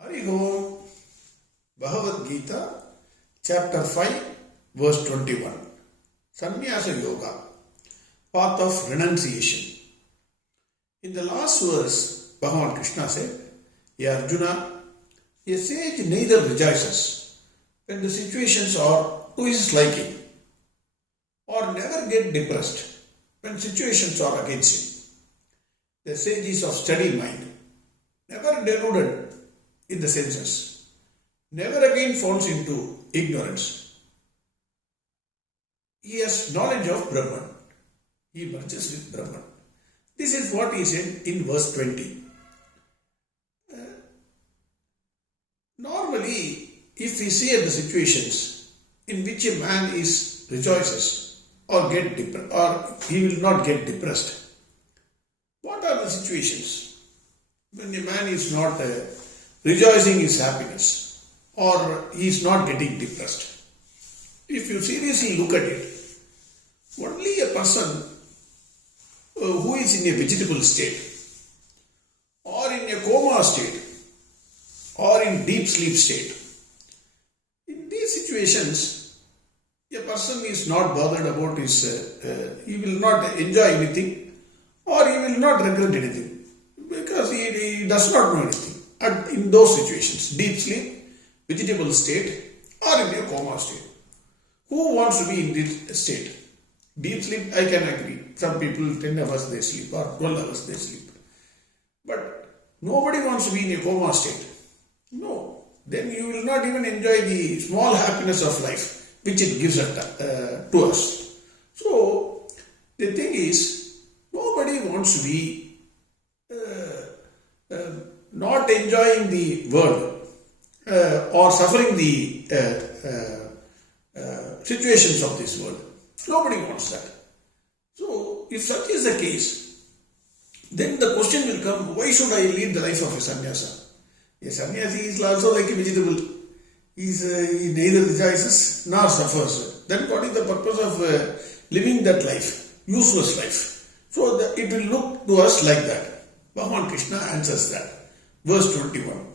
Hari Om. Bhagavad Gita Chapter 5 Verse 21. Sannyasa Yoga, Path of Renunciation. In the last verse, Bhawan Krishna said, "Hey Arjuna, a sage neither rejoices when the situations are to his liking, or never get depressed when situations are against him. The sage is of steady mind, never deluded in the senses, never again falls into ignorance. He has knowledge of Brahman. He merges with Brahman." This is what he said in verse 20. Normally, if we see at the situations in which a man is rejoices or he will not get depressed, what are the situations when a man is not rejoicing his happiness or he is not getting depressed? If you seriously look at it, only a person who is in a vegetable state or in a coma state or in deep sleep state, in these situations, a person is not bothered about his, he will not enjoy anything or he will not regret anything because he does not know anything. And in those situations, deep sleep, vegetable state or in a coma state. Who wants to be in this state? Deep sleep, I can agree. Some people 10 hours they sleep or 12 hours they sleep. But nobody wants to be in a coma state. No. Then you will not even enjoy the small happiness of life which it gives to us. So, the thing is, nobody wants to be not enjoying the world or suffering the situations of this world. Nobody wants that. So, if such is the case, then the question will come, why should I lead the life of a sannyasa? A sannyasi is also like a vegetable. He neither rejoices nor suffers. Then what is the purpose of living that life? Useless life. So, it will look to us like that. Bhawan Krishna answers that. Verse 21.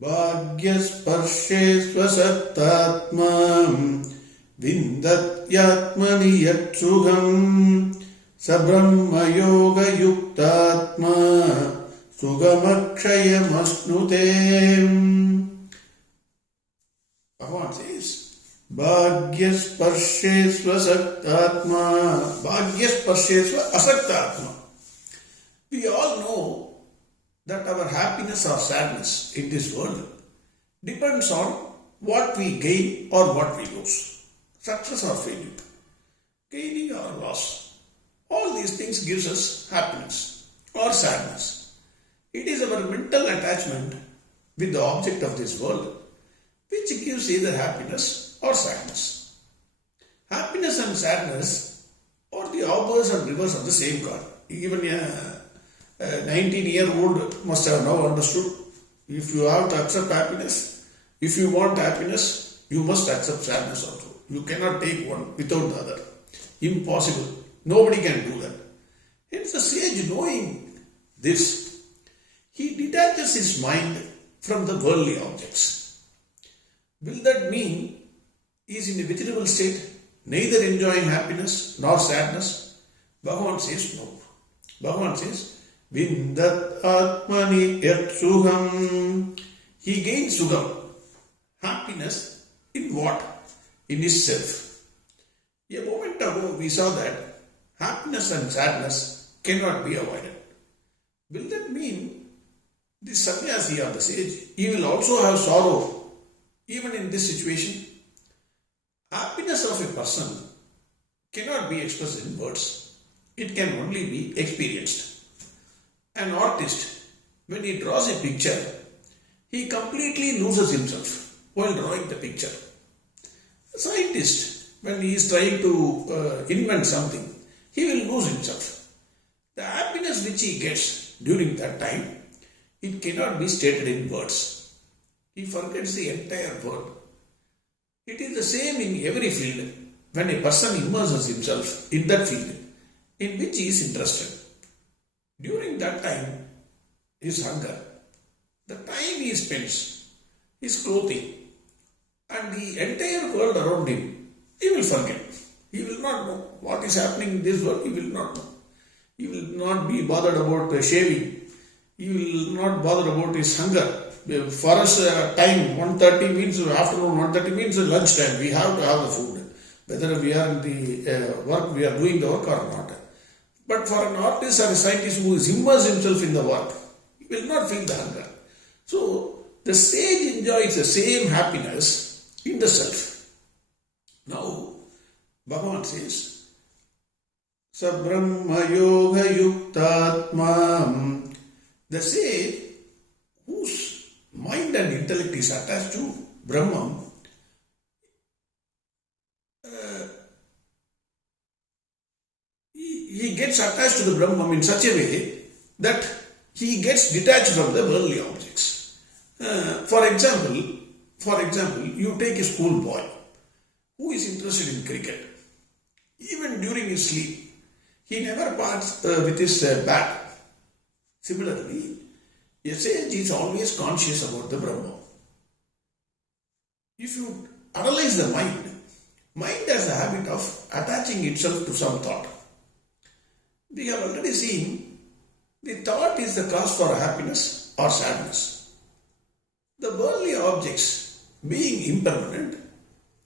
Bhagyasparshe svasattatma Vindatyatmani yatsugham Sabrahma yoga yuktatma Sugamakshayam asnute. Bhagavan says, Bhagyasparshe svasaktatma Bhagyasparshe svasaktatma. We all know that our happiness or sadness in this world depends on what we gain or what we lose. Success or failure, gaining or loss. All these things gives us happiness or sadness. It is our mental attachment with the object of this world which gives either happiness or sadness. Happiness and sadness are the opposite and reverse of the same coin. Even a 19-year-old must have now understood. If you have to accept happiness, if you want happiness, you must accept sadness also. You cannot take one without the other. Impossible. Nobody can do that. Hence the sage, knowing this, he detaches his mind from the worldly objects. Will that mean he is in a vegetable state, neither enjoying happiness nor sadness? Bhagavan says no. Bhagavan says, Vindat atmani yat sugham. He gains sugham, happiness in what? In his self. A moment ago we saw that happiness and sadness cannot be avoided. Will that mean the sannyasi or the sage, he will also have sorrow even in this situation? Happiness of a person cannot be expressed in words. It can only be experienced. An artist, when he draws a picture, he completely loses himself while drawing the picture. A scientist, when he is trying to invent something, he will lose himself. The happiness which he gets during that time, it cannot be stated in words. He forgets the entire world. It is the same in every field when a person immerses himself in that field in which he is interested. During that time, his hunger, the time he spends, his clothing, and the entire world around him, he will forget. He will not know what is happening in this world, he will not know. He will not be bothered about shaving. He will not bother about his hunger. For us, time 1:30 means afternoon, 1:30 means lunchtime. We have to have the food. Whether we are in the work, we are doing the work or not. But for an artist or a scientist who is immersed himself in the work, he will not feel the hunger. So, the sage enjoys the same happiness in the self. Now, Bhagavan says, Sabrahma Yoga Yuktatma. The sage whose mind and intellect is attached to Brahman, he gets attached to the Brahman in such a way that he gets detached from the worldly objects. For example, you take a school boy who is interested in cricket. Even during his sleep, he never parts with his bat. Similarly, a sage is always conscious about the Brahma. If you analyze the mind has a habit of attaching itself to some thought. We have already seen the thought is the cause for happiness or sadness. The worldly objects, being impermanent,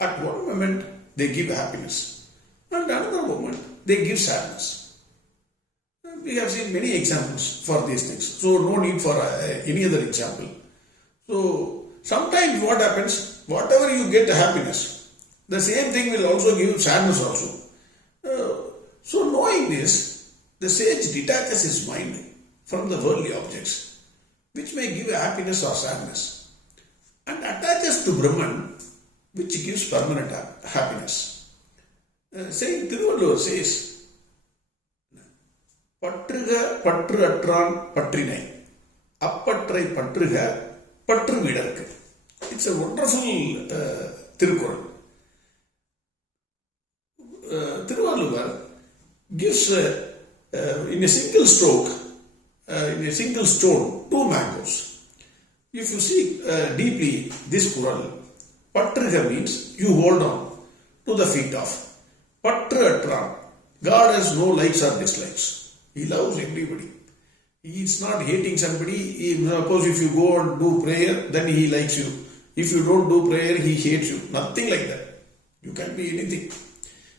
at one moment they give happiness, and another moment they give sadness. We have seen many examples for these things, so no need for any other example. So sometimes what happens, whatever you get happiness, the same thing will also give sadness also. So knowing this, the sage detaches his mind from the worldly objects, which may give happiness or sadness, and attaches to Brahman, which gives permanent happiness. Saint Thiruvalluvar says, பற்றுக பற்று அற்றான் பற்றினை அப்பற்றை பற்றுக பற்று விடற்கு. It's a wonderful Tirukkural. Thiruvalluvar gives in a single stroke, in a single stone, 2 mangoes. If you see deeply this Kural, Patruga means you hold on to the feet of. Patru Atran, God has no likes or dislikes. He loves everybody. He is not hating somebody. Suppose if you go and do prayer, then he likes you. If you don't do prayer, he hates you. Nothing like that. You can be anything.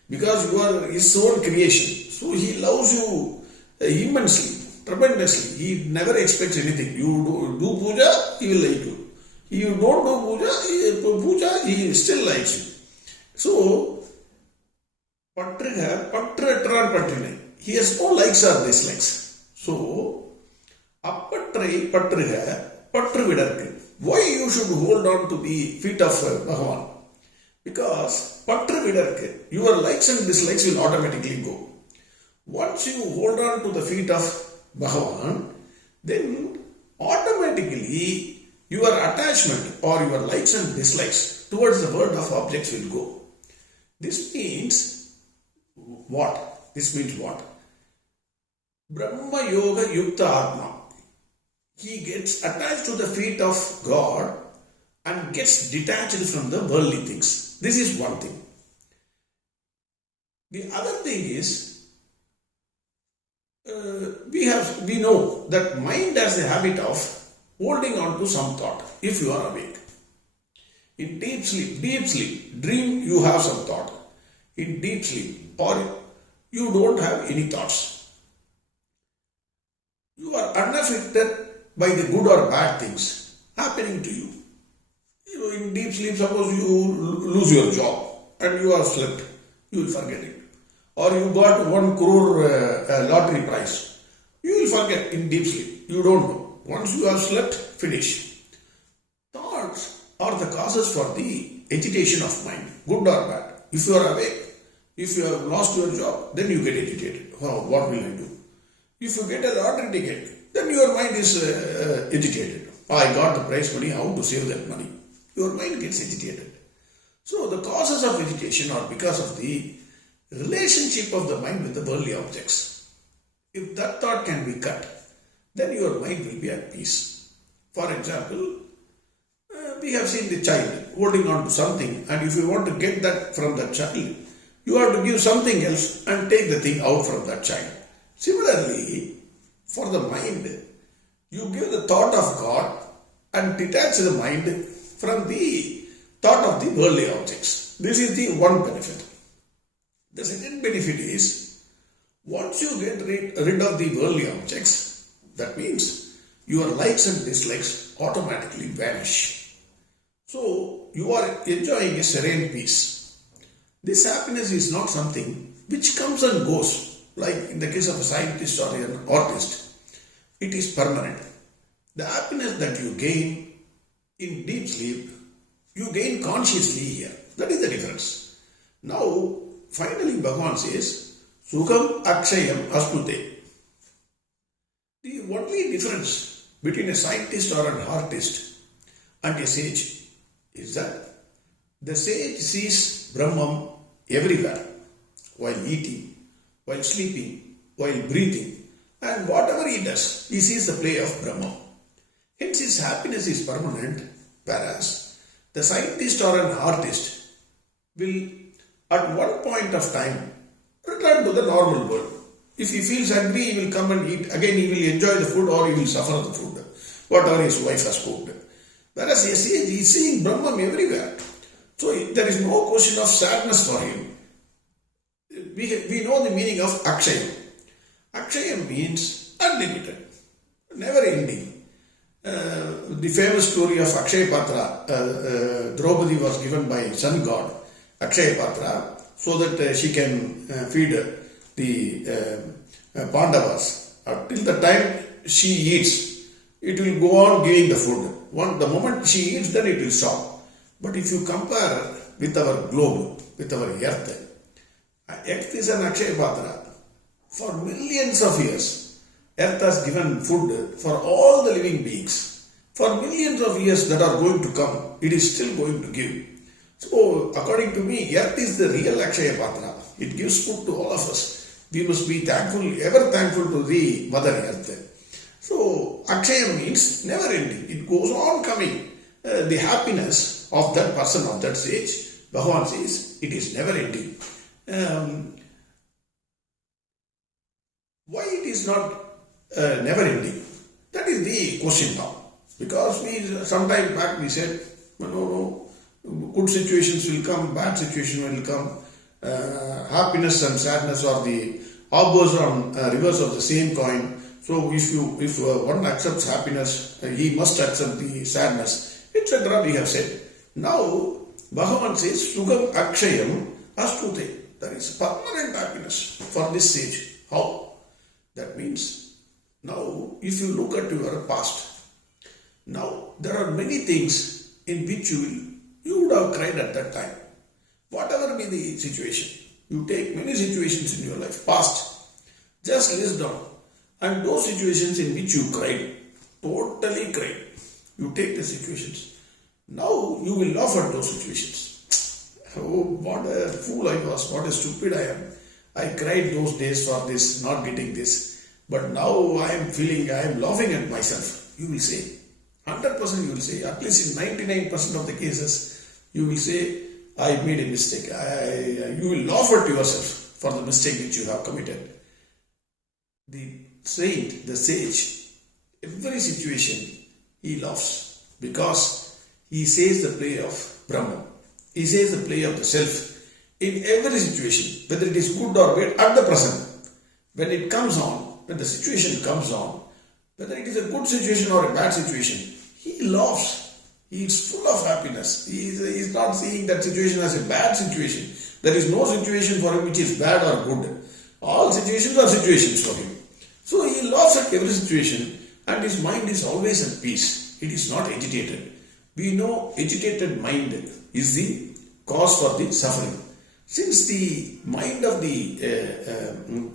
Because you are his own creation. So he loves you immensely, tremendously. He never expects anything. You do puja, he will like you. You don't do puja, he still likes you. So, Patruga, Patratran Patrinai. He has no likes or dislikes. So, Appatrai Patruga, Patru Vidarku. Why you should hold on to the feet of Bhagavan? Because Patru Vidarku, your likes and dislikes will automatically go. Once you hold on to the feet of Bhagavan, then automatically your attachment or your likes and dislikes towards the world of objects will go. This means what? Brahma Yoga Yukta Atma. He gets attached to the feet of God and gets detached from the worldly things. This is one thing. The other thing is, we know that mind has a habit of holding on to some thought if you are awake. In deep sleep, dream you have some thought. In deep sleep, or you don't have any thoughts. You are unaffected by the good or bad things happening to you. In deep sleep, suppose you lose your job and you have slept, you will forget it. Or you got 1 crore lottery prize, you will forget in deep sleep. You don't know. Once you have slept, finish. Thoughts are the causes for the agitation of mind, good or bad. If you are awake, if you have lost your job, then you get agitated. Oh, what will I do? If you get a lottery ticket, then your mind is agitated. Oh, I got the prize money, how to save that money? Your mind gets agitated. So the causes of agitation are because of the relationship of the mind with the worldly objects. If that thought can be cut, then your mind will be at peace. For example, we have seen the child holding on to something, and if you want to get that from that child, you have to give something else and take the thing out from that child. Similarly, for the mind, you give the thought of God and detach the mind from the thought of the worldly objects. This is the one benefit. The second benefit is, once you get rid of the worldly objects, that means your likes and dislikes automatically vanish. So you are enjoying a serene peace. This happiness is not something which comes and goes, like in the case of a scientist or an artist. It is permanent. The happiness that you gain in deep sleep, you gain consciously here. That is the difference. Now, finally, Bhagavan says, Sukham Akshayam Astute. The only difference between a scientist or an artist and a sage is that the sage sees Brahman everywhere, while eating, while sleeping, while breathing, and whatever he does, he sees the play of Brahman. Hence his happiness is permanent, whereas the scientist or an artist will at one point of time return to the normal world. If he feels hungry, he will come and eat. Again, he will enjoy the food or he will suffer the food, whatever his wife has cooked. Whereas a sage is seeing Brahman everywhere. So there is no question of sadness for him. We know the meaning of Akshayam. Akshayam means unlimited, never ending. The famous story of Akshay Patra, Draupadi was given by sun god Akshay Patra so that she can feed the Pandavas. Till the time she eats, it will go on giving the food. The moment she eats, then it will stop. But if you compare with our globe, with our earth, earth is an Akshay Patra. For millions of years, Earth has given food for all the living beings. For millions of years that are going to come, it is still going to give. So, according to me, Earth is the real Akshaya Patra. It gives food to all of us. We must be thankful, ever thankful to the Mother Earth. So, Akshaya means never ending. It goes on coming. The happiness of that person, of that sage, Bhagavan says, it is never ending. Why it is not never ending? That is the question now. Because sometime back we said, no, good situations will come, bad situation will come. Happiness and sadness are the opposite on reverse of the same coin. So if one accepts happiness, he must accept the sadness, etc. We have said. Now Bhagavan says, Sugam Akshayam Astute. There is permanent happiness for this sage. How? That means, now if you look at your past, now there are many things in which you would have cried at that time. Whatever be the situation, you take many situations in your life, past, just list down. And those situations in which you cried, totally cried, you take the situations. Now you will laugh at those situations. Oh, what a fool I was, what a stupid I am. I cried those days for this, not getting this. But now I am feeling, I am laughing at myself. You will say, 100% you will say, at least in 99% of the cases, you will say, I made a mistake. You will laugh at yourself for the mistake which you have committed. The saint, the sage, every situation he laughs because he says the play of Brahman. He says the play of the self in every situation, whether it is good or bad, at the present. When it comes on, when the situation comes on, whether it is a good situation or a bad situation, he laughs. He is full of happiness. He is not seeing that situation as a bad situation. There is no situation for him which is bad or good. All situations are situations for him. So he laughs at every situation and his mind is always at peace. It is not agitated. We know agitated mind is the cause for the suffering. Since the mind of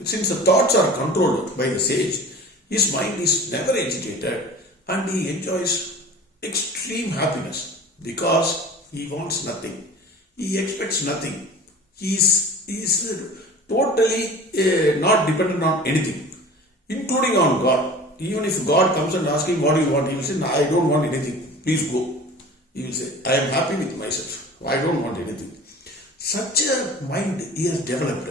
since the thoughts are controlled by the sage, his mind is never agitated and he enjoys extreme happiness because he wants nothing. He expects nothing. He is totally not dependent on anything, including on God. even if God comes and asks him, what do you want? He will say, no, I don't want anything. Please go. He will say, I am happy with myself. I don't want anything. Such a mind he has developed.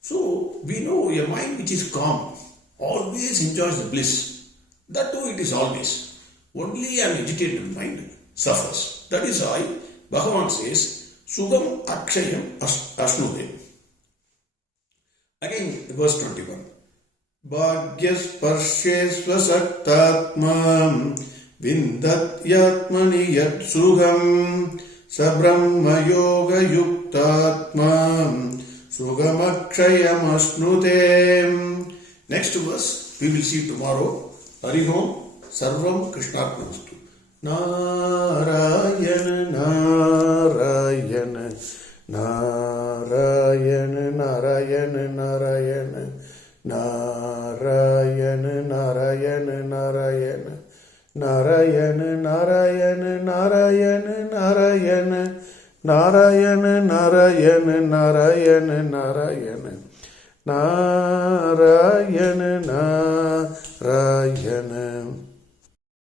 So we know a mind which is calm always enjoys the bliss. That too it is always. Only an agitated mind suffers. That is why Bhagavan says, Sugam Akshayam Ashnude. Again, verse 21. Bhagyasparshe svasaktatma Vindatyatmani yat sugam Sabrahma yoga yuktatma Sugam Ashnute. Next verse we will see tomorrow. Harihom Sarvam Krishnarpanastu. Narayana Narayana Narayana Narayana Narayana Narayana Narayana Narayana Narayana Narayana Narayana Narayana Narayana Narayana Narayana Narayana Narayana